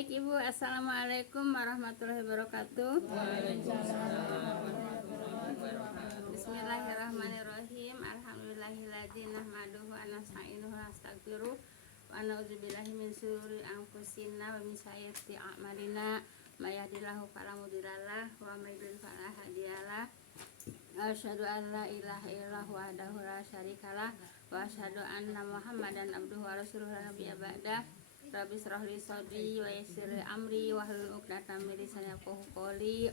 Baik Ibu, Assalamualaikum warahmatullahi wabarakatuh. Bismillahirrahmanirrahim. Alhamdulillahilladzi nahmaduhu wa nasta'inuhu wa nastaghfiruh wa na'udzubillahi min syururi anfusina wa min sayyiati a'malina. May yahdihillahu fala mudhillalah wa may yudhlil fala hadiyalah. Asyhadu an la ilaha illallah wahdahu la syarikalah wa asyhadu anna Muhammadan abduhu wa rasuluhu la nabiyya ba'dah. Rabbi shrah li sadri wa yassir li amri wahlul 'uqdatam min lisani yafqahu qawli.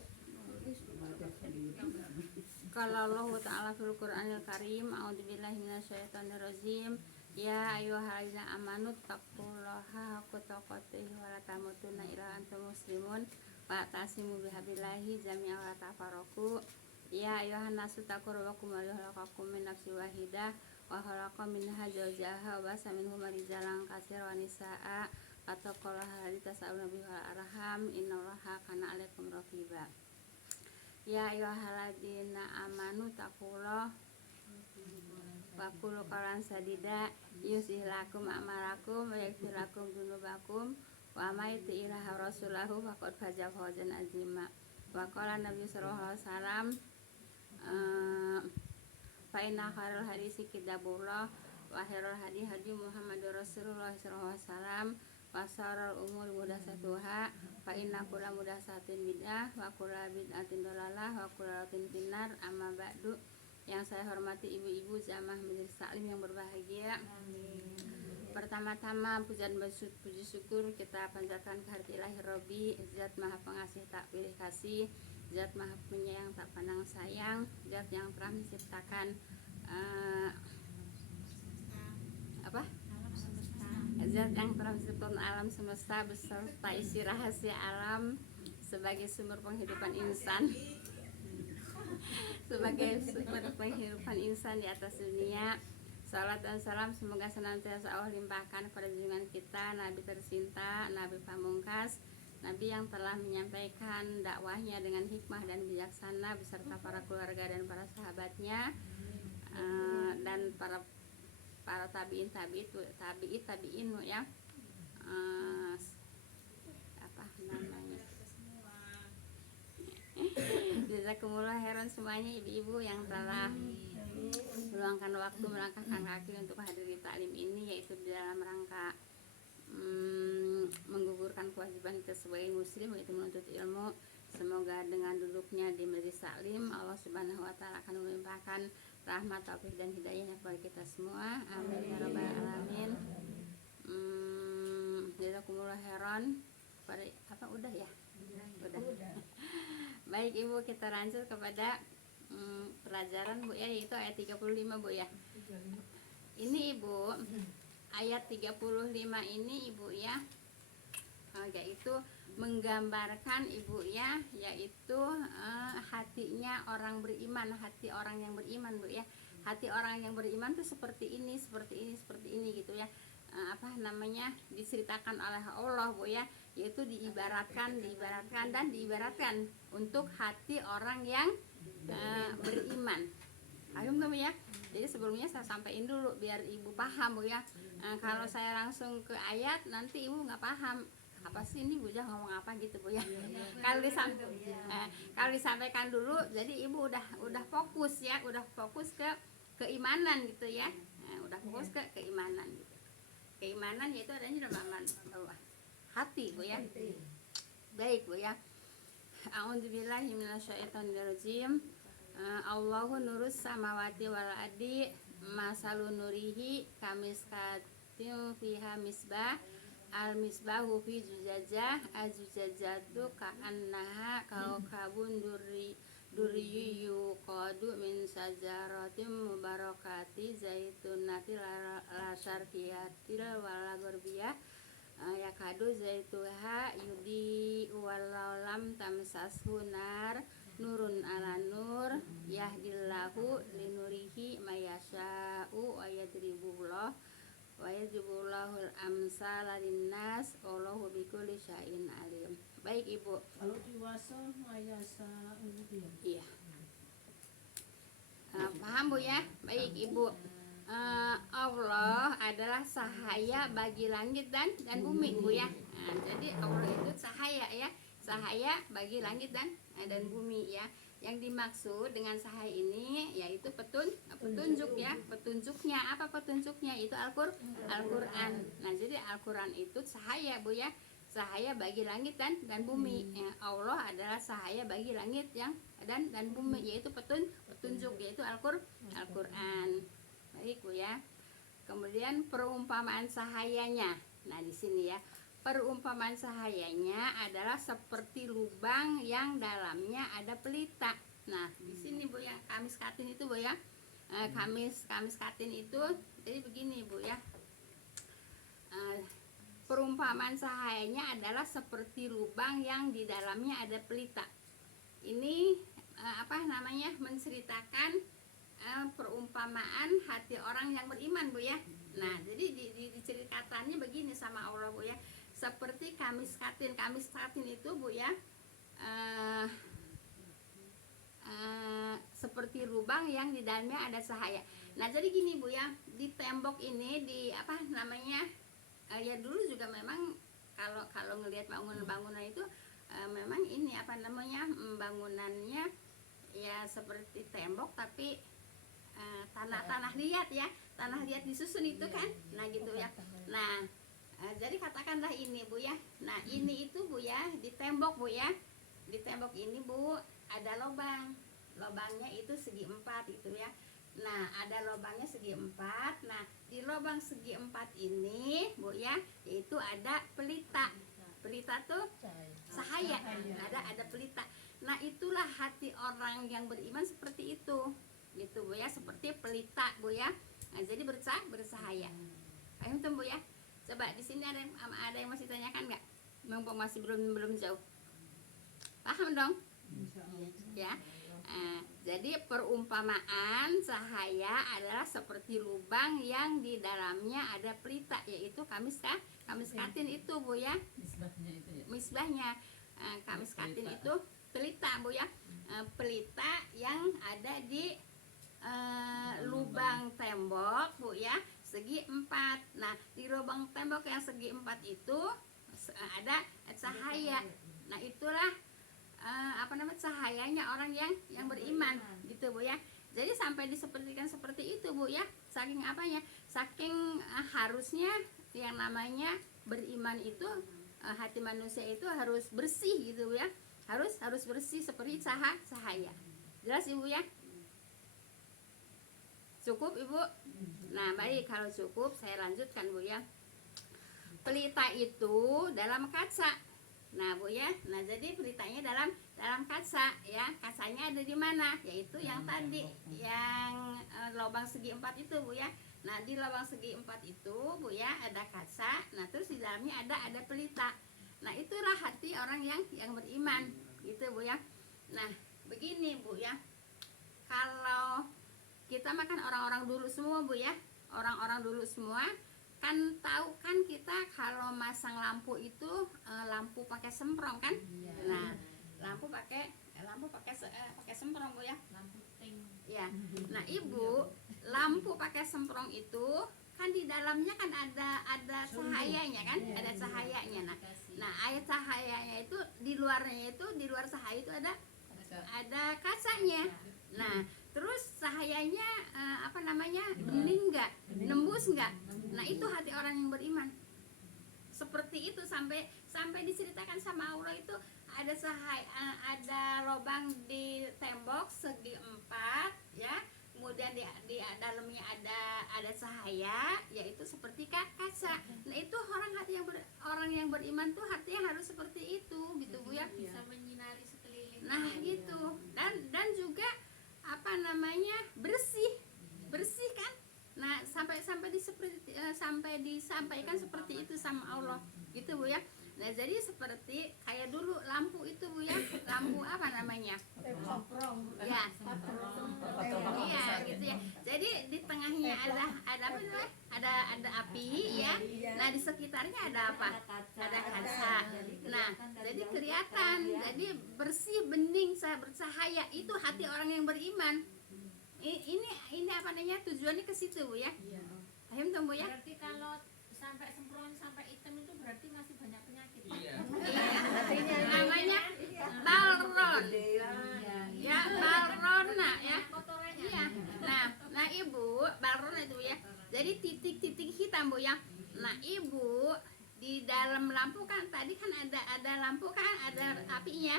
Qala Allah ta'ala fil Qur'anil Karim, a'udzubillahi minasyaitonir rajim. Ya ayyuhallazina amanu taqullaha haqqa tuqatih wa la tamutunna illa antum muslimun wa tasimu bihablillahi jami'an wa la tafarraqu. Ya ayyuhan nasu taqu rabbakum alladzi khalaqakum min nafsin wahidah wa khalaqa minha zawjaha wa basa minhuma rijalan katsiran wa nisaa'a wattaqullaha alladzi tasaaluna bihi wal arham innallaha kana 'alaikum raqiba. Ya ayyuhalladzina amanu taqullaha wa qulu qawlan sadida yuslih lakum a'malakum wa yaghfir lakum dzunubakum wa may yuti'i Allaha wa rasulahu faqad faza fawzan 'azima. Wa qala Nabi sallallahu alaihi wasallam fa inna khairal hadisi kitabullah wa khairul hadi hadi Muhammadur Rasulullah sallallahu alaihi wasallam wa syarrul umuri muhdatsatuha fa inna kulla muhdatsatin bid'ah wa kulla bid'atin dhalalah wa kulla dhalatin finnar. Amma ba'du. Yang saya hormati ibu-ibu jamaah majelis taklim yang berbahagia. Amin. Pertama-tama puji syukur kita panjatkan kehadirat ilahi Rabbi, Zat Maha Pengasih tak pilih kasih, Zat Maha Penyayang tak pandang sayang, Zat yang telah menciptakan Zat yang telah menciptakan alam semesta beserta isi rahasia alam sebagai sumber penghidupan insan di atas dunia. Salat dan salam semoga senantiasa Allah limpahkan kepada junjungan kita Nabi tercinta, Nabi pamungkas, Nabi yang telah menyampaikan dakwahnya dengan hikmah dan bijaksana beserta para keluarga dan para sahabatnya, dan para tabiin ya, apa namanya, jazakumullah khairan semuanya ibu-ibu yang telah meluangkan waktu, melangkahkan kaki untuk hadiri taklim ini, yaitu dalam rangka menggugurkan kewajiban kita sebagai muslim, yaitu menuntut ilmu. Semoga dengan duduknya di majelis taklim Allah Subhanahu wa taala akan melimpahkan rahmat, taufik dan hidayahnya kepada kita semua. Amin ya rabbal alamin. Jazakumullah khairan. Pada apa udah ya? Udah. Baik ibu, kita lanjut kepada pelajaran Bu ya, yaitu ayat 35 Bu ya. Ini Ibu, ayat 35 ini Ibu ya, yaitu menggambarkan Ibu ya, yaitu hatinya orang beriman, hati orang yang beriman Bu ya. Hati orang yang beriman tuh seperti ini gitu ya. Apa namanya, diceritakan oleh Allah Bu ya, yaitu diibaratkan untuk hati orang yang beriman. Paham Bu ya? Jadi sebelumnya saya sampaikan dulu biar Ibu paham Bu ya. Kalau saya langsung ke ayat nanti Ibu nggak paham apa sih ini Bujang ngomong apa gitu Bu ya. Kalau disampaikan dulu jadi Ibu udah fokus ya, udah fokus ke keimanan gitu ya. Udah fokus ke keimanan gitu. Keimanan yaitu adanya dalam hati Bu ya. Baik Bu ya. A'udzubillahi minasyaitonirrajim. Allahu nurus samawati wal ardi masalun nurihi kamiskatin fiha misbah al misbahu fi zujajah azujajatu ka'annaha kaukabun duriyyu qadu min sajaratin mubarakati zaitunati la syarqiyatil wala gharbiyah yakadu zaituha yudi walam tamsashu nar nurun ala nur yahdillahu linurihi mayasya'u wa yadribullahul amsala linnas wallahu bikulli syai'in alim. Baik Ibu. Kalau diwasa mayasa Iya. Paham Bu ya? Baik Ibu. Allah adalah cahaya bagi langit dan bumi Bu ya. Jadi Allah itu cahaya ya, cahaya bagi langit dan bumi ya. Yang dimaksud dengan cahaya ini yaitu petunjuk ya. Petunjuknya apa petunjuknya? Itu Al-Qur'an. Nah, jadi Al-Qur'an itu cahaya Bu ya. Cahaya bagi langit dan bumi. Ya, Allah adalah cahaya bagi langit yang dan bumi, yaitu petunjuk yaitu Al-Qur'an. Baik Bu ya. Kemudian perumpamaan cahayanya. Nah, di sini ya. Perumpamaan cahayanya adalah seperti lubang yang dalamnya ada pelita. Nah, di sini Bu ya, kamis katin itu Bu ya. Kamis katin itu jadi begini Bu ya. Perumpamaan cahayanya adalah seperti lubang yang di dalamnya ada pelita. Ini menceritakan perumpamaan hati orang yang beriman Bu ya. Nah, jadi diceritakannya begini sama Allah Bu ya. Seperti kamis katin itu Bu ya, seperti lubang yang di dalamnya ada cahaya. Nah, jadi gini Bu ya, di tembok ini ya dulu juga memang kalau ngelihat bangunan itu memang ini bangunannya ya seperti tembok tapi tanah liat ya, tanah liat disusun itu kan. Nah gitu ya. Nah jadi katakanlah ini Bu ya. Nah ini itu Bu ya, di tembok Bu ya, di tembok ini Bu ada lobangnya itu segi 4 itu ya. Nah ada lobangnya segi 4. Nah di lobang segi 4 ini Bu ya, yaitu ada pelita tuh cahaya. Ada pelita. Nah itulah hati orang yang beriman seperti itu gitu Bu ya, seperti pelita Bu ya. Nah, jadi bercahaya. Paham tuh Bu ya? Coba di sini ada yang masih tanyakan nggak? Mumpung masih belum jauh. Paham dong? Ya. Jadi perumpamaan cahaya adalah seperti lubang yang di dalamnya ada pelita, yaitu kamis katin itu Bu ya. Misbahnya kamis katin itu pelita Bu ya. Pelita yang ada di lubang tembok Bu ya, segi 4. Nah di lubang tembok yang segi 4 itu ada cahaya. Nah itulah cahayanya orang yang beriman gitu Bu ya. Jadi sampai disepertikan seperti itu Bu ya. Saking apanya? Saking harusnya yang namanya beriman itu hati manusia itu harus bersih gitu Bu ya. Harus bersih seperti cahaya. Jelas Ibu ya? Cukup Ibu? Nah baik, kalau cukup saya lanjutkan Bu ya. Pelita itu dalam kaca. Nah Bu ya, nah jadi pelitanya dalam kaca ya. Kacanya ada di mana? Yaitu yang tadi, yang lubang segi 4 itu Bu ya. Nah di lubang segi 4 itu Bu ya ada kaca. Nah terus di dalamnya ada pelita. Nah itulah hati orang yang beriman gitu Bu ya. Nah begini Bu ya, kalau kita makan orang-orang dulu semua Bu ya, orang-orang dulu semua kan tahu kan kita kalau masang lampu itu lampu pakai semprong kan. Nah lampu pakai semprong Bu ya, lampu ting ya. Nah Ibu, lampu pakai semprong itu kan di dalamnya kan ada cahayanya kan, ada cahayanya. Nah air cahayanya itu di luar cahaya itu ada kacanya. Nah terus cahayanya bening nggak, nembus nggak? Nah itu hati orang yang beriman seperti itu. Sampai diceritakan sama Allah itu ada cahaya, ada lubang di tembok segi 4 ya, kemudian di dalamnya ada cahaya, yaitu seperti kaca. Nah itu orang yang beriman tuh hatinya harus seperti itu gitu Bu ya, bisa menyinari sekeliling. Nah gitu, dan juga bersih kan. Nah sampai disampaikan seperti itu sama Allah gitu Bu ya. Nah jadi seperti kayak dulu lampu itu Bu ya, lampu ya, iya gitu ya. Jadi di tengahnya ada api ya. Nah di sekitarnya ada apa? Ada kaca. Nah jadi kelihatan, jadi bersih, bening, bercahaya. Itu hati orang yang beriman. ini apa namanya, tujuannya ke situ Bu ya. Paham tuh Bu ya? Berarti kalau sampai semprong sampai hitam itu berarti masih banyak penyakit. Namanya balron. Ya, balrona ya. Kotorannya. Iya. Nah Ibu, balron itu ya. Jadi titik-titik hitam Bu ya. Nah Ibu, di dalam lampu kan tadi kan ada lampu kan, ada apinya.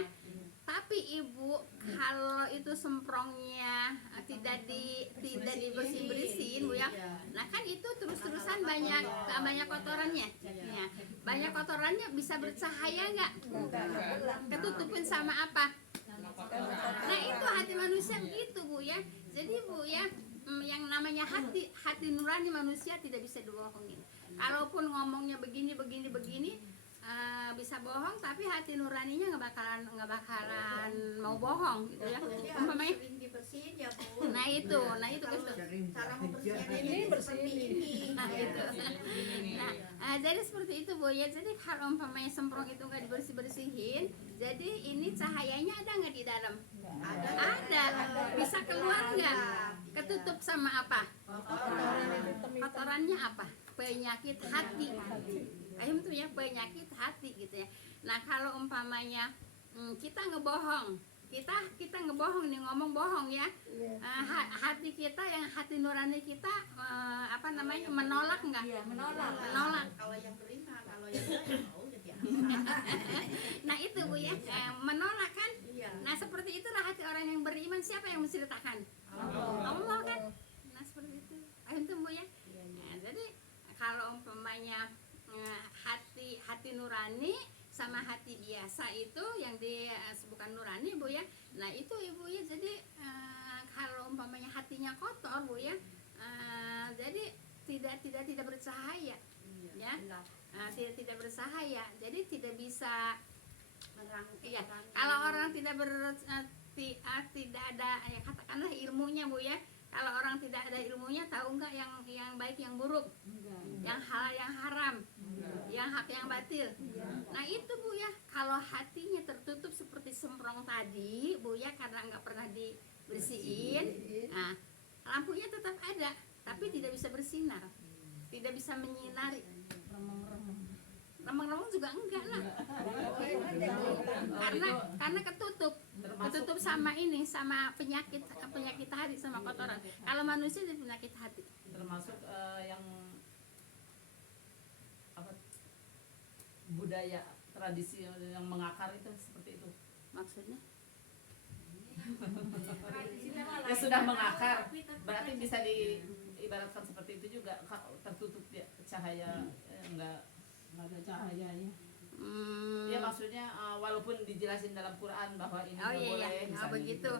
Tapi Ibu, kalau itu semprongnya tidak dibersih-bersihin Bu ya. Nah kan itu terus-terusan banyak kotorannya. Ya. Banyak kotorannya bisa bercahaya nggak? Ketutupin sama apa? Nah itu hati manusia begitu Bu ya. Jadi Bu ya, yang namanya hati nurani manusia tidak bisa dibohongin. Kalaupun ngomongnya begini bisa bohong, tapi hati nuraninya nggak bakalan mau bohong gitu ya. Umpamanya dibersihin ya Bu. nah itu Cara membersihkannya ini seperti ini. nah itu jadi seperti itu Bu ya. Jadi kalau umpamanya semprong itu nggak dibersihin, jadi ini cahayanya ada nggak di dalam? Ada. Bisa keluar nggak? Ketutup sama apa? Kotorannya apa? Penyakit hati. Ayam tuh ya, penyakit hati gitu ya. Nah kalau umpamanya kita ngebohong, kita ngebohong nih, ngomong bohong ya. Hati kita, yang hati nurani kita menolak nggak? Menolak. Kalau yang beriman, kalau yang lain udah biasa. Nah itu Bu ya, menolak kan. Iya. Nah seperti itulah hati orang yang beriman. Siapa yang menceritakan? Allah kan. Nah seperti itu. Ayam tuh Bu ya. Nah, jadi kalau umpamanya hati nurani sama hati biasa itu yang disebutkan nurani Bu ya. Nah itu Ibu ya, jadi kalau umpamanya hatinya kotor Bu ya, jadi tidak bercahaya ya. Tidak bercahaya, jadi tidak bisa ya. Kalau orang tidak ada ya katakanlah ilmunya Bu ya. Kalau orang tidak ada ilmunya, tahu nggak yang baik yang buruk, yang halal yang haram, yang hak yang batil. Nah itu Bu ya, kalau hatinya tertutup seperti semprong tadi Bu ya, karena nggak pernah dibersihin, nah lampunya tetap ada, tapi tidak bisa bersinar, tidak bisa menyinari. Remeng-remeng juga enggak lah, karena ketutup sama ini, sama penyakit hati, sama kotoran. Kalau manusia itu penyakit hati. Termasuk yang apa, budaya tradisi yang mengakar itu seperti itu. Maksudnya? Ya sudah mengakar, berarti bisa diibaratkan seperti itu juga, tertutup ya, cahaya nggak ada cahayanya. Ya maksudnya walaupun dijelasin dalam Quran bahwa ini boleh. Begitu.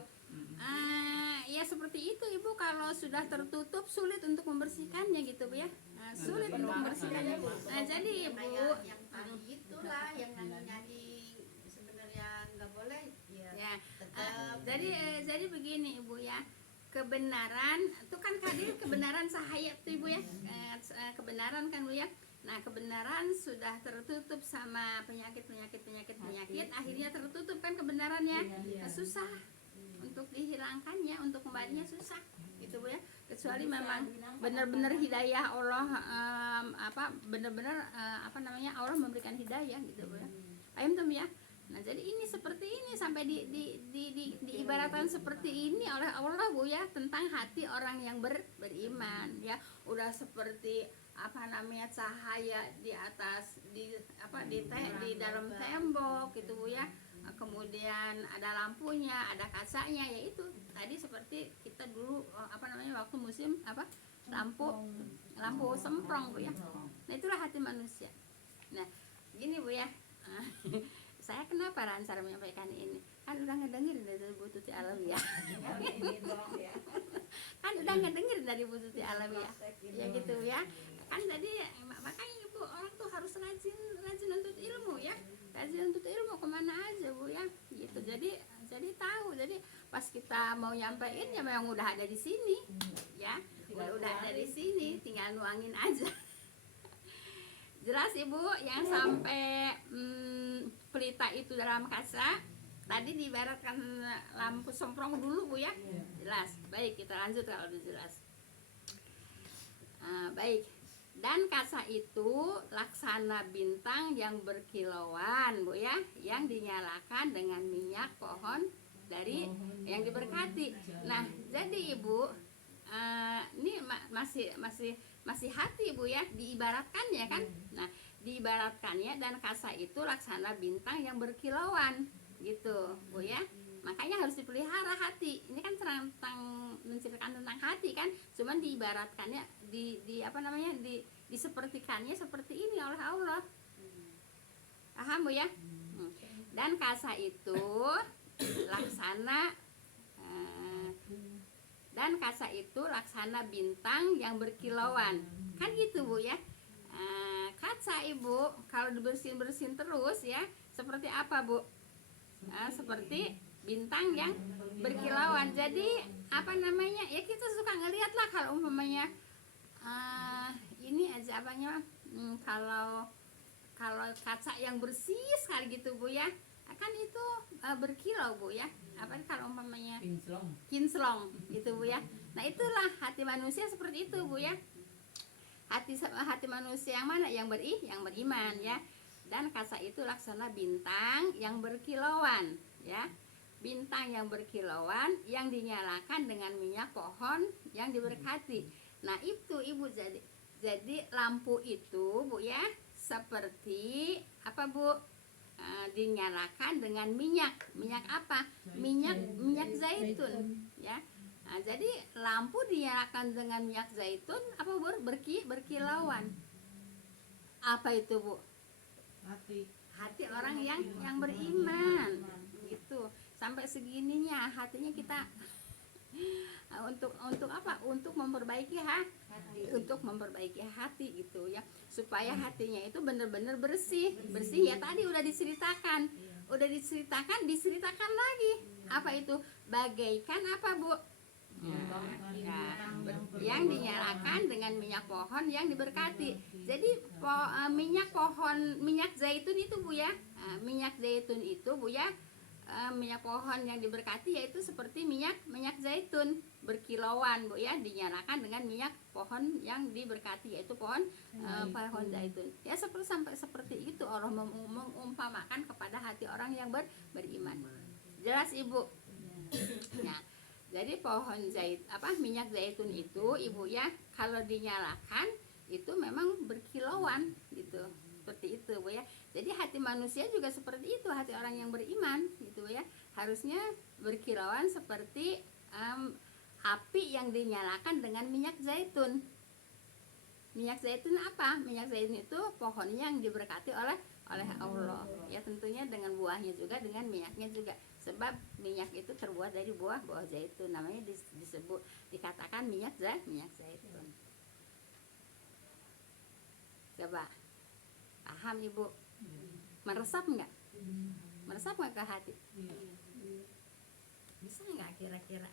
Ya seperti itu Ibu, kalau sudah tertutup sulit untuk membersihkannya gitu Bu ya. Sulit untuk membersihkannya. Nah jadi Ibu, yang tadi itulah yang nyanyi sebenarnya nggak boleh ya. Jadi begini Ibu ya. Kebenaran itu kan kebenaran cahaya tuh Ibu ya. Kebenaran kan Bu ya. Nah kebenaran sudah tertutup sama penyakit, akhirnya tertutup kan kebenarannya. Nah, susah untuk dihilangkannya, untuk kembalinya susah gitu Bu ya. Kecuali memang benar-benar hidayah Allah, benar-benar Allah memberikan hidayah gitu Bu ya. Ayam tuh ya. Nah jadi ini seperti ini, sampai diibaratkan seperti ini oleh Allah Bu ya, tentang hati orang yang beriman ya. Udah seperti cahaya di atas di dalam tembok gitu Bu ya. Kemudian ada lampunya, ada kacanya, yaitu tadi seperti kita dulu waktu musim lampu semprong Bu ya. Nah itulah hati manusia. Nah gini Bu ya. Saya kenapa Ransar menyampaikan ini? Kan udah ngedengerin dari Bu Tuti Alawiyah. Kan udah ngedengerin dari Bu Tuti Alawiyah. Ya gitu ya. Kan tadi makanya Ibu, orang tuh harus rajin untuk ilmu ya. Rajin untuk ilmu kemana aja Bu ya. Gitu. Jadi tahu. Jadi pas kita mau nyampein ya memang udah ada di sini. Ya. Udah ada di sini, tinggal nuangin aja. Jelas Ibu, yang sampai pelita itu dalam kaca Tadi diibaratkan lampu semprong dulu Bu ya. Jelas. Baik, kita lanjut kalau udah jelas. Baik. Dan kasa itu laksana bintang yang berkilauan Bu ya, yang dinyalakan dengan minyak pohon dari yang diberkati. Nah, jadi Ibu ini masih hati Bu ya, diibaratkannya kan. Nah, diibaratkannya dan kasa itu laksana bintang yang berkilauan gitu Bu ya. Makanya harus dipelihara hati. Ini kan tentang menceritakan tentang hati kan, cuman diibaratkannya di apa namanya, disepertikannya seperti ini oleh Allah. Paham Bu ya? Dan kasa itu laksana bintang yang berkilauan. Kan gitu Bu ya. Kaca Ibu kalau dibersihin terus ya, seperti apa Bu? Seperti bintang yang berkilauan. Jadi apa namanya, ya kita suka ngelihat lah kalau umpamanya ini aja apanya, kalau kaca yang bersih sekali gitu Bu ya, kan itu berkilau Bu ya. Apa kalau umpamanya kinclong gitu Bu ya. Nah itulah hati manusia seperti itu Bu ya. Hati manusia yang mana? Yang beriman ya. Dan kasa itu laksana bintang yang berkilauan ya. Bintang yang berkilauan yang dinyalakan dengan minyak pohon yang diberkati. Nah itu Ibu, jadi lampu itu Bu ya seperti apa Bu? Dinyalakan dengan minyak apa? Minyak zaitun ya. Nah, jadi lampu dinyalakan dengan minyak zaitun apa Bu? Berkilauan. Apa itu Bu? Hati orang yang beriman gitu. Sampai segininya hatinya kita untuk apa? Untuk memperbaiki untuk memperbaiki hati gitu ya, supaya hatinya itu benar-benar bersih ya. Tadi udah diceritakan lagi. Apa itu? Bagaikan apa Bu? Yang dinyalakan dengan minyak pohon yang diberkati. Jadi minyak zaitun itu Bu ya, minyak zaitun itu Bu ya, minyak pohon yang diberkati yaitu seperti minyak zaitun berkilauan Bu ya, dinyalakan dengan minyak pohon yang diberkati yaitu pohon zaitun ya. Sampai seperti itu Allah mengumpamakan kepada hati orang yang beriman. Jelas Ibu? Nah, jadi minyak zaitun itu Ibu ya, kalau dinyalakan itu memang berkilauan gitu. Seperti itu Bu ya. Jadi hati manusia juga seperti itu, hati orang yang beriman gitu ya. Harusnya berkilauan seperti api yang dinyalakan dengan minyak zaitun. Minyak zaitun apa? Minyak zaitun itu pohonnya yang diberkati oleh Allah. Ya tentunya dengan buahnya juga, dengan minyaknya juga. Sebab minyak itu terbuat dari buah zaitun, namanya dikatakan minyak zaitun. Coba paham Ibu? Meresap nggak? Meresap nggak ke hati? Bisa nggak kira-kira?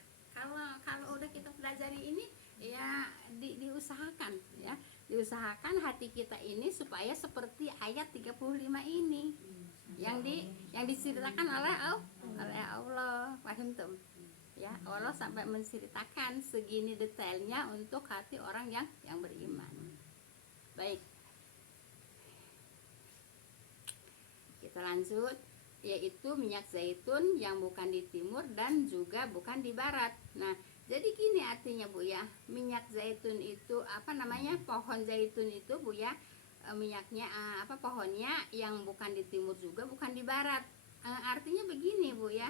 Kalau udah kita pelajari ini ya diusahakan ya, diusahakan hati kita ini supaya seperti ayat 35 ini yang diceritakan oleh Allah. Paham tuh ya, Allah sampai menceritakan segini detailnya untuk hati orang yang beriman. Baik, kita lanjut, yaitu minyak zaitun yang bukan di timur dan juga bukan di barat. Nah, jadi gini artinya Bu ya, minyak zaitun itu apa namanya, pohon zaitun itu Bu ya, minyaknya pohonnya yang bukan di timur juga bukan di barat. Artinya begini Bu ya,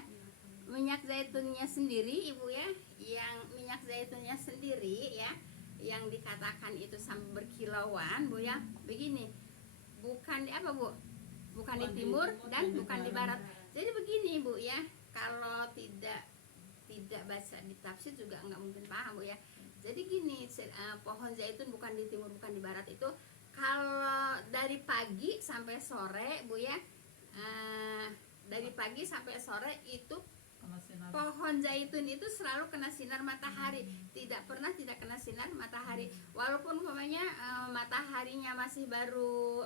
minyak zaitunnya sendiri Ibu ya, yang minyak zaitunnya sendiri ya, yang dikatakan itu sampai berkilauan Bu ya, begini, bukan di apa Bu? Bukan di timur dan bukan di barat. Jadi begini Bu ya, kalau tidak baca di tafsir juga nggak mungkin paham Bu ya. Jadi gini, pohon zaitun bukan di timur bukan di barat itu kalau dari pagi sampai sore Bu ya, dari pagi sampai sore itu Sama sinar. pohon zaitun itu selalu kena sinar matahari, tidak pernah tidak kena sinar matahari. Walaupun umpamanya mataharinya masih baru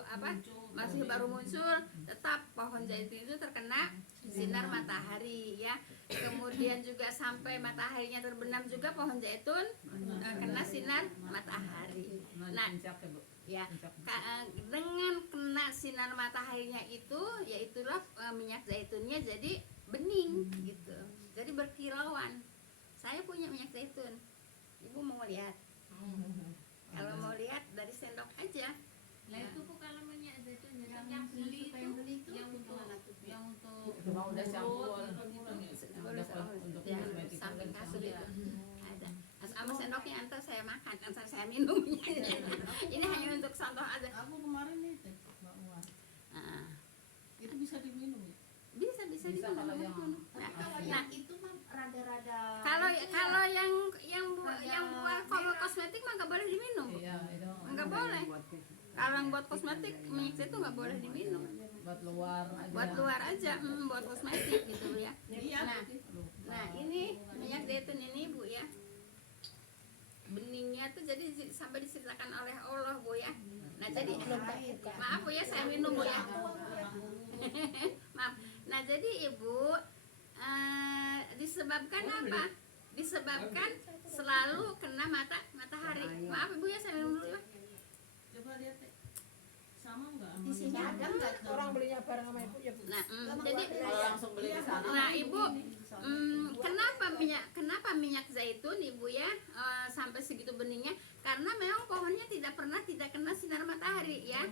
masih baru muncul, tetap pohon zaitun itu terkena sinar matahari ya. Kemudian juga sampai mataharinya terbenam juga pohon zaitun kena sinar matahari. Nah, Puncak ya, Bu. ya Puncak. dengan kena sinar mataharinya itu, yaitulah minyak zaitunnya jadi bening gitu, jadi berkilauan. Saya punya minyak zaitun, ibu mau lihat? Kalau mau lihat dari sendok aja. Lah itu Bu kalau minyak zaitun yang beli itu yang untuk Itu mah udah campur. Untuk Ya, kosmetik. samping kasur itu ada. Sama sendoknya antar saya makan, antar saya minum minyaknya. Ini hanya untuk contoh aja. Aku kemarin nih teh Mbak Uwa. Nah, Itu bisa diminum ya? bisa Bisa diminum. kalau yang Tapi kalau Nah, yang itu mah rada-rada kalau yang buat kosmetik mah nggak boleh diminum, Bu. Iya, itu Nggak boleh. Kalau yang buat kosmetik minyak zaitun nggak boleh diminum. buat luar aja. Buat luar aja, buat kosmetik gitu ya. Iya. Nah, begitu. nah ini minyak zaitun ini Bu ya, beningnya tuh jadi sampai diceritakan oleh Allah Bu ya. Nah jadi maaf Bu ya, saya minum Bu ya. Maaf. Nah jadi Ibu disebabkan apa? Disebabkan selalu kena matahari. Maaf Ibu ya, saya minum dulu ya. Coba lihat teh. Sama enggak? di sini ada nggak Orang belinya bareng sama ibu ya, Bu. Nah jadi Kalau langsung beli di sana. nah Ibu, kenapa minyak zaitun Ibu ya sampai segitu beningnya? Karena memang pohonnya tidak pernah tidak kena sinar matahari ya.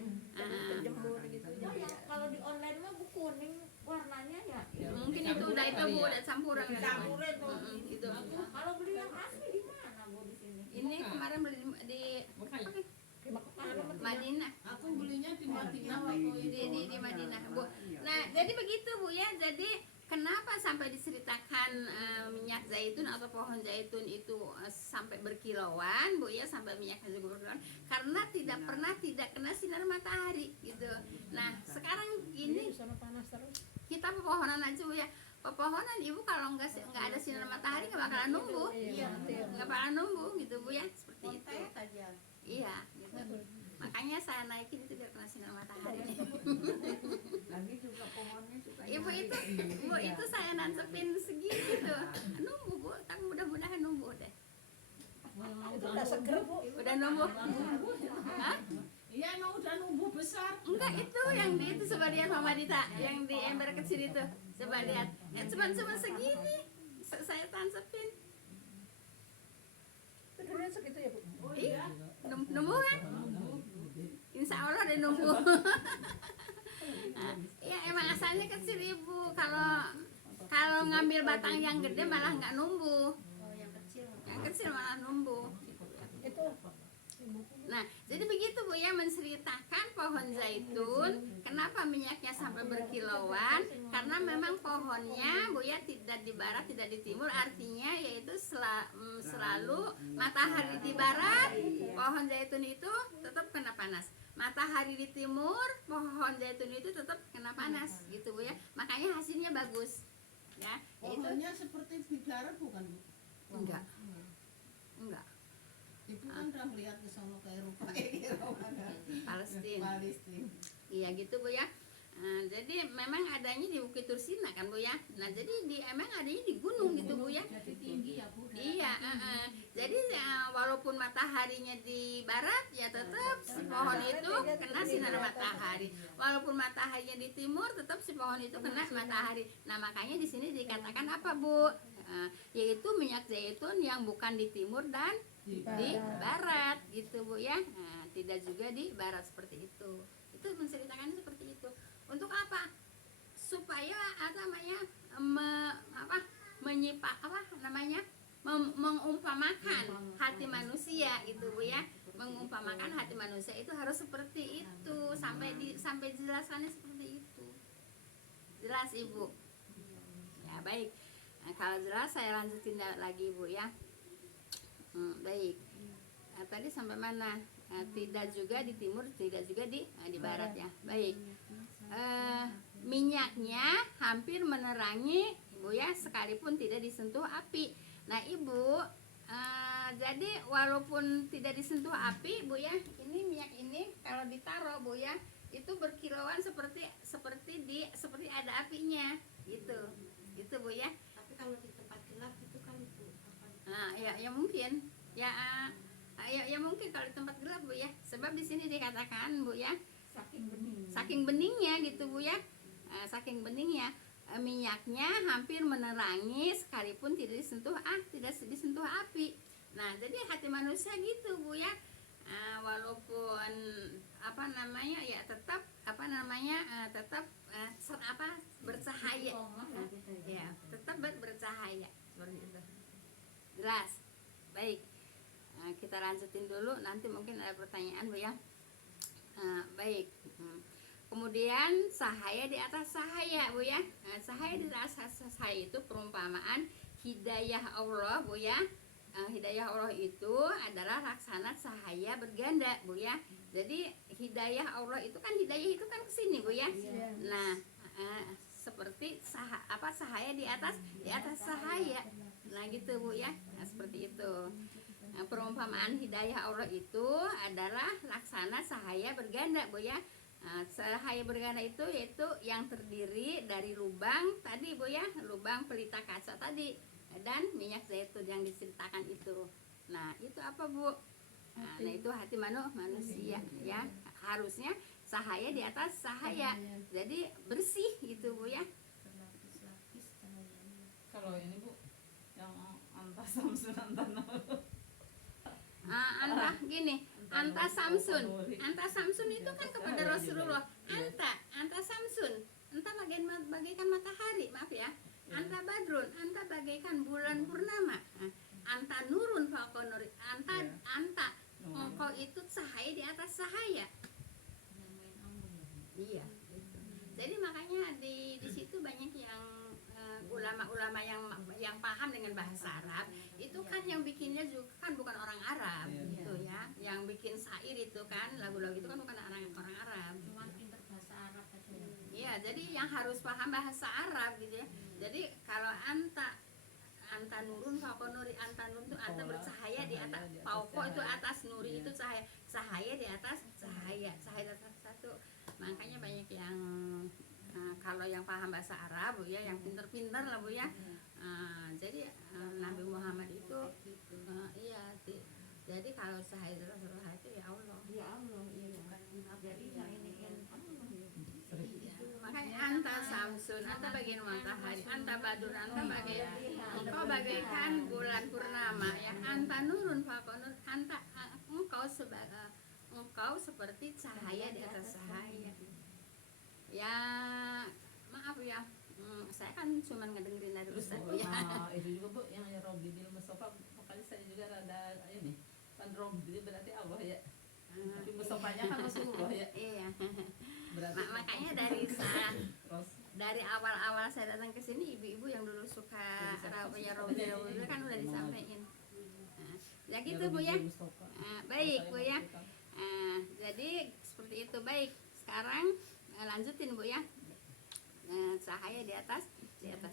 Jemur gitu. Oh, yang kalau di online mah Bu kuning warnanya ya. Mungkin itu udah Bu udah campuran. Campuran tuh. Itu. Kalau beli yang asli di mana Bu di sini? Ini kemarin beli di apa nih? Madinah. Aku belinya di Madinah waktu itu. Di Madinah Bu. Nah jadi begitu Bu ya. Jadi kenapa sampai diceritakan minyak zaitun atau pohon zaitun itu sampai berkilauan Bu ya, sampai minyaknya juga berkilauan karena tidak pernah tidak kena sinar matahari gitu. Nah sekarang ini Sana panas terus. kita pepohonan aja Bu ya. Pepohonan Ibu kalau nggak ada sinar matahari nggak bakalan numbuh. Iya, Nggak bakalan numbuh gitu Bu ya, seperti itu. kontek aja. Iya gitu. Makanya saya naikin itu biar kena sinar matahari. Lagi juga pohonnya suka Ibu itu, Bu itu saya nancepin segini tuh, numbuh Bu, tapi mudah-mudahan numbuh deh. Itu udah seger, Bu. Udah numbuh? Hah? Iya emang udah numbuh besar. Enggak itu yang di itu coba lihat Mama Dita, yang di ember kecil itu, coba lihat. Cuma segini, saya tancepin. Beneran segitu ya, Bu. Iya, numbuh kan? Insya Allah ada numbuh. Iya emang asalnya kecil Ibu. Kalau ngambil batang yang gede malah nggak numbuh. Oh, yang kecil. Yang kecil malah numbuh. Itu Nah, jadi begitu Bu ya menceritakan pohon zaitun, kenapa minyaknya sampai berkilauan? Karena memang pohonnya Bu ya tidak di barat, tidak di timur, artinya yaitu selalu matahari di barat, pohon zaitun itu tetap kena panas. Matahari di timur, pohon zaitun itu tetap kena panas, gitu Bu ya. Makanya hasilnya bagus. Ya, yaitu Pohonnya seperti di barat bukan Bu? enggak. Enggak. Ibu kan udah melihat ke sono ke Eropa. Palestina. Palestina. Iya gitu Bu ya. Jadi memang adanya di Bukit Tursina kan Bu ya. Nah jadi emang adanya di gunung gitu Bu ya. Jadi tinggi ya Bu. Iya. Jadi walaupun mataharinya di barat ya tetap si pohon itu kena sinar matahari. Walaupun mataharinya di timur tetap si pohon itu kena matahari. Nah makanya di sini dikatakan apa Bu? Yaitu minyak zaitun yang bukan di timur dan di barat gitu Bu ya. Nah, tidak juga di barat seperti itu. Itu menceritakan seperti itu. Untuk apa? Supaya mengumpamakan hati manusia gitu Bu ya. Mengumpamakan hati manusia itu harus seperti itu sampai jelasannya seperti itu. Jelas Ibu? Ya baik. Nah, kalau jelas saya lanjutin lagi Bu ya. Baik. Nah, tadi sampai mana? tidak juga di timur, tidak juga di barat ya. Baik. Minyaknya hampir menerangi Ibu ya, sekalipun tidak disentuh api. Nah Ibu, jadi walaupun tidak disentuh api Bu ya, ini minyak ini kalau ditaruh Bu ya, itu berkilauan seperti ada apinya gitu Bu ya. Tapi kalau di tempat gelap itu kan itu apa? Nah, ya mungkin ya, ya mungkin kalau di tempat gelap Bu ya, sebab di sini dikatakan Bu ya, saking beningnya gitu Bu ya, saking beningnya minyaknya hampir menerangi sekalipun tidak disentuh api. Nah jadi hati manusia gitu Bu ya, walaupun tetap bercahaya ya, tetap bercahaya seperti itu. Jelas. Baik, kita lanjutin dulu, nanti mungkin ada pertanyaan Bu ya. Baik. Kemudian sahaya di atas sahaya Bu ya. Sahaya di atas sahaya itu perumpamaan hidayah Allah Bu ya. Hidayah Allah itu adalah laksana cahaya berganda Bu ya. Jadi hidayah Allah itu kan, hidayah itu kan kesini Bu ya. Nah, seperti cahaya di atas cahaya. Nah gitu Bu ya. Nah, seperti itu. Perumpamaan hidayah Allah itu adalah laksana cahaya berganda Bu ya. Cahaya berganda itu yaitu yang terdiri dari lubang tadi Bu ya, lubang pelita kaca tadi dan minyak zaitun yang diceritakan itu. Nah itu apa Bu? Nah itu hati manusia ya, harusnya cahaya di atas cahaya, jadi bersih gitu Bu ya. Berlapis-lapis cahayanya. Kalau ini Bu, yang Anta Samsun Anta Anta gini, Anta Samsun itu kan kepada Rasulullah. Anta Samsun, Anta bagaikan matahari, maaf ya. Anta Badrun, Anta bagaikan bulan purnama. Anta Nurun Fakonuri, Anta engkau itu cahaya di atas cahaya. Namain Allah. Iya. Gitu. Jadi makanya di situ banyak yang ulama-ulama yang paham dengan bahasa Arab itu kan yang bikinnya juga kan bukan orang Arab gitu ya. Yang bikin syair itu kan, lagu-lagu itu kan bukan orang Arab. Cuman pinter bahasa Arab aja ya. Iya, jadi yang harus paham bahasa Arab gitu ya. Jadi kalau anta nurun fauqa nuri, anta nurun itu anta bercahaya di atas, fauqa itu atas, nuri itu cahaya di atas cahaya di atas satu. Makanya banyak yang kalau yang paham bahasa Arab Bu ya, yang pinter-pinter lah Bu ya. Jadi Nabi Muhammad itu jadi kalau cahaya Rasulullah itu ya Allah. Ya Allah, iya. Jadi yang ini Makanya anta Samsun, anta bagian matahari, anta Badur, anta bagian, engkau bagaikan bulan purnama ya. Anta nurun fakonur, engkau seperti cahaya di atas cahaya. Ya maaf ya, saya kan cuma ngedengerin dari Ustaz ya. Itu juga Bu, yang Robi di Mustafa, makanya saya juga rada ini kan Robi berarti Allah ya. Tapi Mustafanya kan Rasulullah ya. Iya. Berarti Makanya dari awal-awal saya datang ke sini, ibu-ibu yang dulu suka Robi kan udah disampaikan. Ya gitu Bu ya. Baik Bu ya. Jadi seperti itu. Baik, sekarang lanjutin Bu ya. Cahaya di atas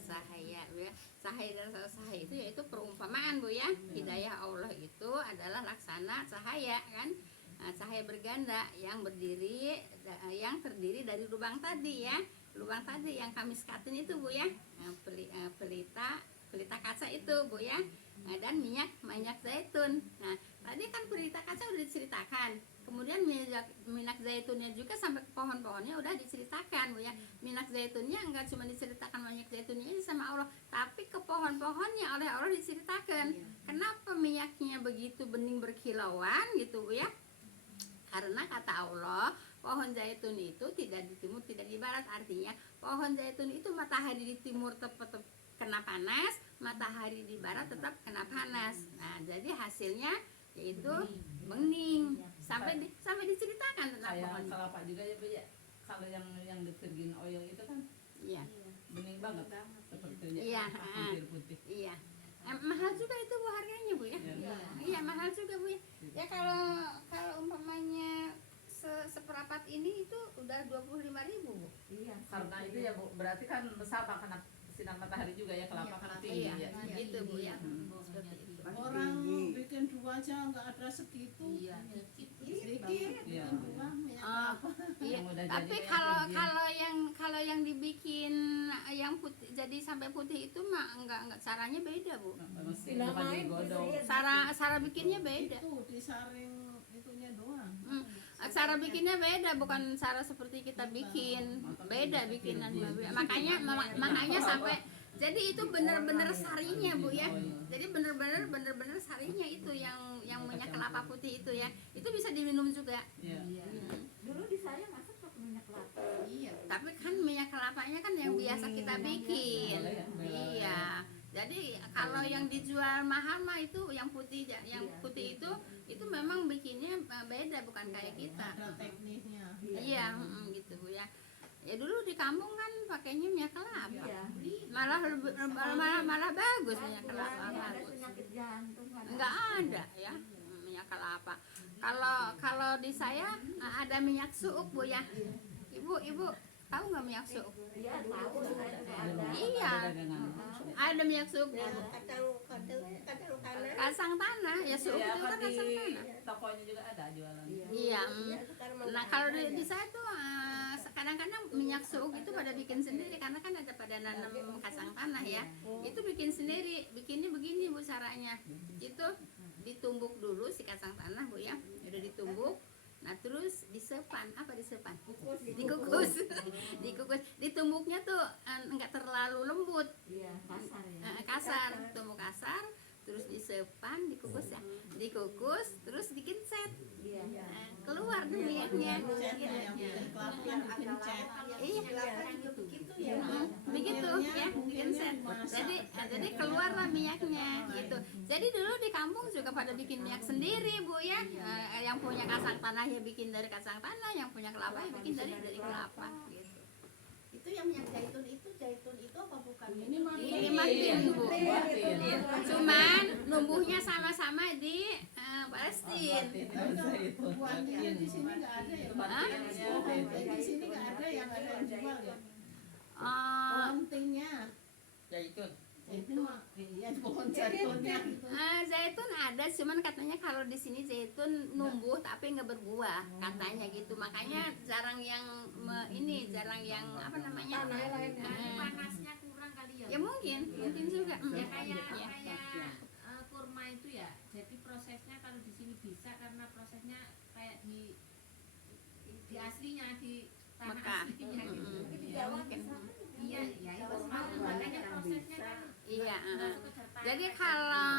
cahaya Bu ya. Cahaya di atas cahaya itu yaitu perumpamaan Bu ya. Hidayah Allah itu adalah laksana cahaya kan. Cahaya berganda yang terdiri dari lubang tadi ya. Lubang tadi yang kami sekatin itu Bu ya. Pelita kaca itu Bu ya. Dan minyak zaitun. Nah, tadi kan pelita kaca udah diceritakan. Kemudian minyak zaitunnya juga sampai ke pohon-pohonnya udah diceritakan Bu ya. Minyak zaitunnya enggak cuma diceritakan minyak zaitunnya ini sama Allah, tapi ke pohon-pohonnya oleh Allah diceritakan. Kenapa minyaknya begitu bening berkilauan gitu Bu ya? Karena kata Allah, pohon zaitun itu tidak di timur, tidak di barat. Artinya pohon zaitun itu matahari di timur tetap kena panas, matahari di barat tetap kena panas. Nah, jadi hasilnya yaitu bening. Sampai diceritakan tentang kayak pohon. kelapa juga ya Bu ya. Kalau yang di virgin oil itu kan Iya. bening banget sepertinya. Iya, hampir putih. Iya. Mahal juga itu Bu harganya Bu ya. Iya. Iya mahal juga Bu ya. Ya kalau umpamanya seperapat ini itu udah 25.000 Bu. Iya. Karena itu ya Bu, berarti kan sama kena sinar matahari juga ya kelapa kan tinggi Iya, ya. gitu Bu ya. Hmm. Seperti itu. Orang bikin dua aja nggak ada segitu. Iya. Sedikit Iya. bikin dua minyak Ah, kelapa. iya. Yang udah Tapi jadi kalau kayak kalau yang dibikin yang putih jadi sampai putih itu mah enggak caranya beda Bu. mesti Dinamain, bukan digodong. Cara bikinnya beda. Itu disaring itunya doang. Cara bikinnya beda, bukan cara seperti kita bikin. Beda bikinan Bu. Makanya sampai jadi itu benar-benar sarinya Bu ya. Jadi benar-benar sarinya itu yang minyak kelapa putih itu ya. Itu bisa diminum juga. Iya. Dulu di saya masak pakai minyak kelapa. Iya. Tapi kan minyak kelapanya kan yang biasa kita bikin. Iya. Jadi kalau yang dijual mahal mah itu yang putih itu memang bikinnya beda, bukan kayak kita. Ada tekniknya. Iya, gitu Bu ya. Ya dulu di kampung kan pakainya minyak kelapa. Iya. Malah bagus minyak kelapa, Ada bagus. penyakit jantung. Enggak ada ya minyak kelapa. Kalau di saya ada minyak suuk Bu ya. Ibu tahu nggak minyak suuk? Iya, tahu saya juga ada. Iya. Ada minyak suuk. Kadang tanah. Kasang tanah ya suuk Iya, itu kan kan di kasang tanah. tokonya juga ada jualan. Iya. Nah kalau di saya tuh kadang-kadang minyak suuk itu pada bikin sendiri karena kan ada pada nanam kasang tanah ya. Itu bikin sendiri. Bikinnya begini Bu caranya. Itu ditumbuk dulu si kasang tanah Bu ya. Udah ditumbuk. Nah terus disepan, dikukus, ditumbuknya tuh enggak terlalu lembut, Iya, kasar ya. kasar, tumbuk kasar, terus disepan, dikukus, terus digencet, Iya. keluar tuh minyaknya, Pencetnya yang bikin kelapa yang bikin cet. iya, Begitu ya. begitu ya, digencet, jadi keluarlah minyaknya, gitu. Jadi dulu di kampung juga pada bikin minyak sendiri Bu ya, yang punya kasang tanah ya bikin dari kasang tanah, yang punya kelapa ya bikin dari kelapa, gitu. Itu yang minyak zaitun itu apa bukan? Ini mah Ini makin Bu. Cuman numbuhnya sama-sama di Palestina. buahnya di sini nggak ada ya. Hah? Di sini nggak ada yang jual ya. Eh, Pohonnya. Zaitun. Itu mah iya pohon zaitunnya. zaitun ada, cuman katanya kalau di sini zaitun numbuh tapi nggak berbuah, katanya gitu. Makanya jarang yang jarang yang apa namanya? Panasnya kurang kali ya. Ya mungkin juga. Ya kayak Ya. kurma itu ya. Jadi prosesnya kalau di sini bisa karena prosesnya kayak di aslinya di tanah Mekah. aslinya gitu. Ya, mungkin. Iya, ya itu makanya prosesnya kan Iya. nggak sekedar tanah. Jadi kalau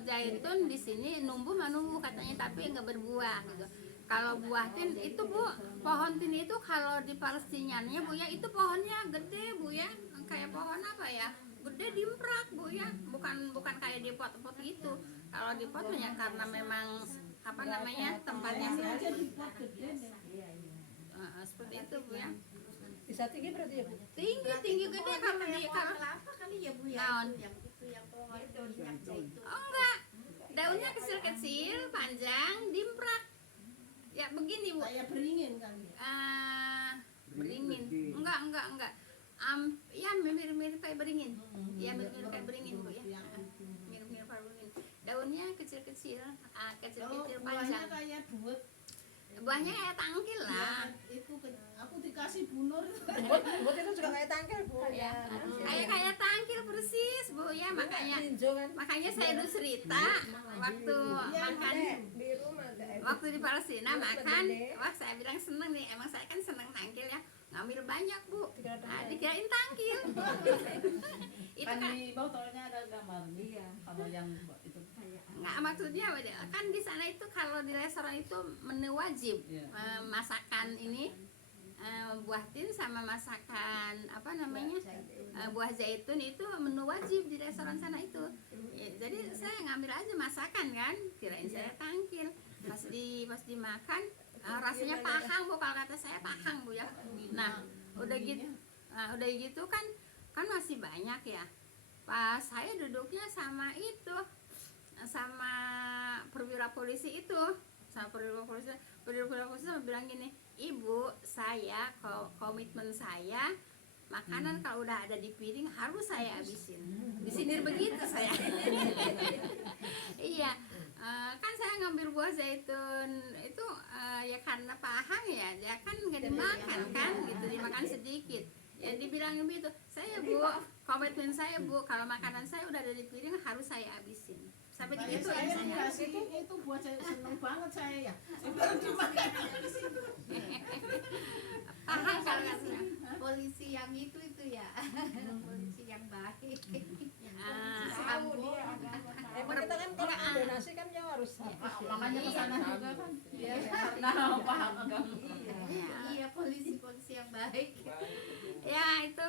zaitun di sini numbuh katanya tapi nggak berbuah gitu. Kalau buah tin itu Bu, pohon tin itu kalau di Palestinanya Bu ya itu pohonnya gede Bu ya, kayak pohon apa ya? Gede dimprak Bu ya, bukan kayak di pot-pot gitu. Kalau di pot ya karena memang apa namanya tempatnya seperti seperti itu Bu ya. Bisa tinggi berarti ya Bu? Tinggi gede kalau di kalau kelapa kali ya Bu ya. Naon? Yang pohon minyak zaitun. oh enggak, daunnya kecil-kecil, panjang, dimprak. Ya begini Bu. Kayak beringin kali ya. Beringin. Enggak. Ya mirip-mirip kayak beringin. Ya mirip-mirip kayak beringin Bu ya. Mirip-mirip kayak beringin. Daunnya kecil-kecil, Kalau kecil-kecil buahnya panjang. kayak duit. Buahnya kayak tangkil lah. Itu aku dikasih bunur. Buat itu juga kayak tangkil Bu. Ya. Kayak tangkil persis Bu ya, Tinjo kan. makanya saya dulu cerita waktu makan Di rumah ada. waktu di Palestina makan, wah saya bilang seneng nih, emang saya kan seneng tangkil ya, ngambil banyak Bu, dikirain tangkil. Itu Kan kan di botolnya ada gambarnya. Iya. Kalau yang itu nggak, maksudnya apa dia? Kan di sana itu kalau di restoran itu menu wajib. Iya. Masakan ini buah tin sama masakan apa namanya buah zaitun itu menu wajib di restoran sana itu. Ya, jadi saya ngambil aja masakan kan, kirain saya tangkil. Pas dimakan rasanya pahang Bu, kalau kata saya pahang Bu ya. Nah udah gitu kan masih banyak ya. pas saya duduknya sama itu, sama perwira polisi itu, perwira polisi sama bilang gini, ibu saya komitmen saya makanan kalau udah ada di piring harus saya habisin. Disindir begitu saya. Iya, kan saya ngambil buah zaitun itu ya karena paham ya, dia kan nggak dimakan kan, gitu dimakan sedikit. Ya dibilang begitu, saya bu, komitmen saya bu, kalau makanan saya udah ada di piring harus saya habisin. Sampai Kayak gitu saya saya. dikasih itu buat saya seneng banget saya ya. Baru dimakan di situ. Paham kalau nggak salah. Polisi yang itu ya. Polisi yang baik. Ah, Sambung. Emang kita kan kalau donasi kan ya harus habis ya. Makanya kesana juga kan. Iya. Karena paham agama. Iya, polisi yang baik. Ya itu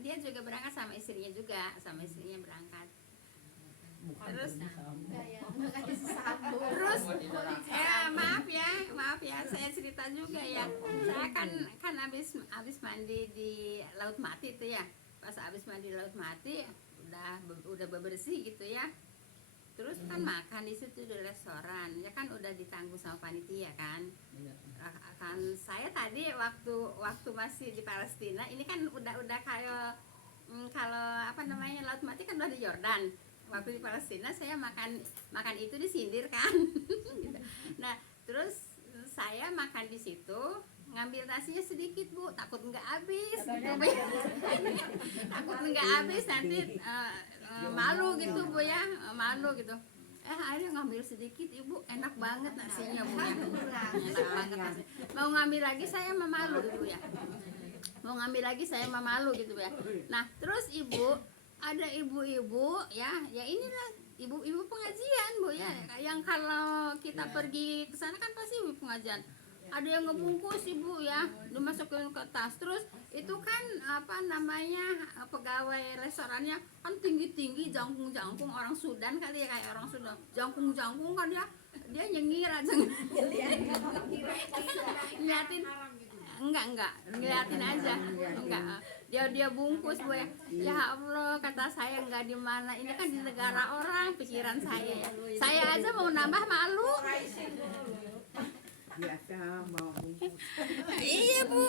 dia juga berangkat sama istrinya berangkat. Terus Makanya sambung. terus ya maaf ya saya cerita juga ya, saya kan habis mandi di Laut Mati itu ya, pas habis mandi di Laut Mati udah bebersih gitu ya, terus kan makan di situ di restoran ya kan udah ditanggung sama panitia kan. Kan saya tadi waktu masih di Palestina ini kan udah kayak kalau apa namanya Laut Mati kan udah di Yordan. Waktu di Palestina saya makan itu disindir kan. Gitu. Nah terus saya makan di situ ngambil nasinya sedikit bu, takut nggak habis gitu, Bu. Takut nggak habis nanti malu gitu bu ya, malu gitu. Akhirnya ngambil sedikit ibu, enak banget nasinya bu ya. Enak banget nasinya. Mau ngambil lagi saya memalu bu ya. Mau ngambil lagi saya memalu gitu ya. Nah terus ibu, ada ibu-ibu ya inilah ibu-ibu pengajian bu ya, yang kalau kita pergi ke sana kan pasti ibu pengajian. Ada yang ngebungkus ibu ya, dimasukin ke tas. Terus itu kan apa namanya pegawai restorannya kan tinggi-tinggi, jangkung-jangkung, orang Sudan kali ya, kayak orang Sudan, jangkung-jangkung kan ya, dia nyengir aja ngeliatin. Enggak, ngeliatin aja. Enggak. Dia bungkus bu ya. Ya Allah, kata saya enggak di mana. Ini kan di negara orang, pikiran saya ya. Saya aja mau nambah malu. Biasa mau bungkus. Iya bu.